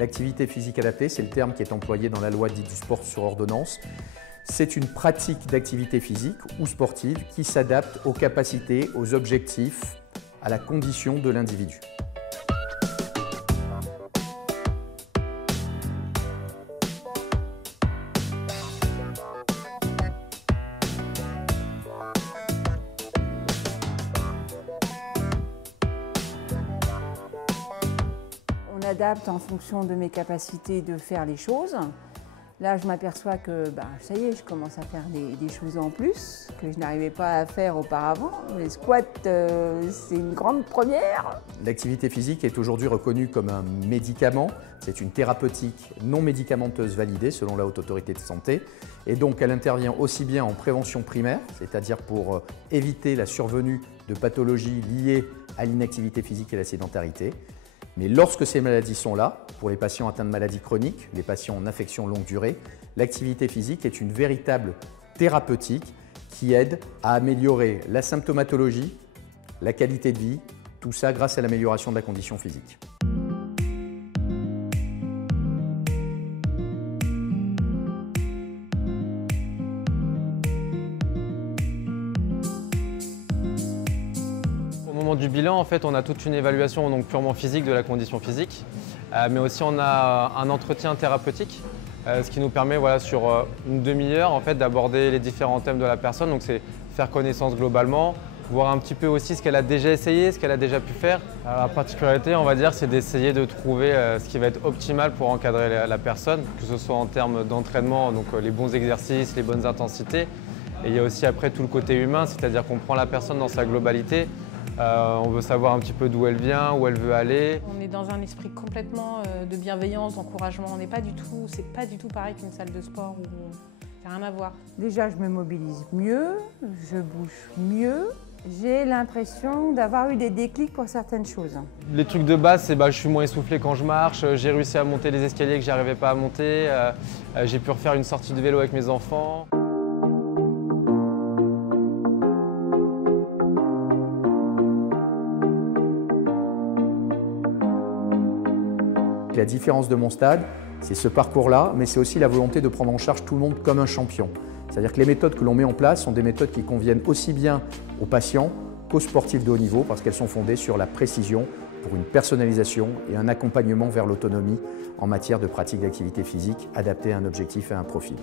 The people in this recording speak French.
L'activité physique adaptée, c'est le terme qui est employé dans la loi dite du sport sur ordonnance. C'est une pratique d'activité physique ou sportive qui s'adapte aux capacités, aux objectifs, à la condition de l'individu. On adapte en fonction de mes capacités de faire les choses. Là, je m'aperçois que ça y est, je commence à faire des choses en plus que je n'arrivais pas à faire auparavant. Les squats, c'est une grande première. L'activité physique est aujourd'hui reconnue comme un médicament. C'est une thérapeutique non médicamenteuse validée selon la Haute Autorité de Santé. Et donc, elle intervient aussi bien en prévention primaire, c'est-à-dire pour éviter la survenue de pathologies liées à l'inactivité physique et la sédentarité. Mais lorsque ces maladies sont là, pour les patients atteints de maladies chroniques, les patients en affection longue durée, l'activité physique est une véritable thérapeutique qui aide à améliorer la symptomatologie, la qualité de vie, tout ça grâce à l'amélioration de la condition physique. Au moment du bilan, en fait, on a toute une évaluation donc, purement physique de la condition physique, mais aussi on a un entretien thérapeutique, ce qui nous permet sur une demi-heure en fait, d'aborder les différents thèmes de la personne. Donc c'est faire connaissance globalement, voir un petit peu aussi ce qu'elle a déjà essayé, ce qu'elle a déjà pu faire. Alors, la particularité, on va dire, c'est d'essayer de trouver ce qui va être optimal pour encadrer la personne, que ce soit en termes d'entraînement, donc les bons exercices, les bonnes intensités. Et il y a aussi après tout le côté humain, c'est-à-dire qu'on prend la personne dans sa globalité. On veut savoir un petit peu d'où elle vient, où elle veut aller. On est dans un esprit complètement de bienveillance, d'encouragement. C'est pas du tout pareil qu'une salle de sport où ça n'a rien à voir. Déjà, je me mobilise mieux, je bouge mieux. J'ai l'impression d'avoir eu des déclics pour certaines choses. Les trucs de base, c'est je suis moins essoufflé quand je marche, j'ai réussi à monter les escaliers que j'arrivais pas à monter, j'ai pu refaire une sortie de vélo avec mes enfants. La différence de mon stade, c'est ce parcours-là, mais c'est aussi la volonté de prendre en charge tout le monde comme un champion. C'est-à-dire que les méthodes que l'on met en place sont des méthodes qui conviennent aussi bien aux patients qu'aux sportifs de haut niveau parce qu'elles sont fondées sur la précision pour une personnalisation et un accompagnement vers l'autonomie en matière de pratique d'activité physique adaptée à un objectif et à un profil.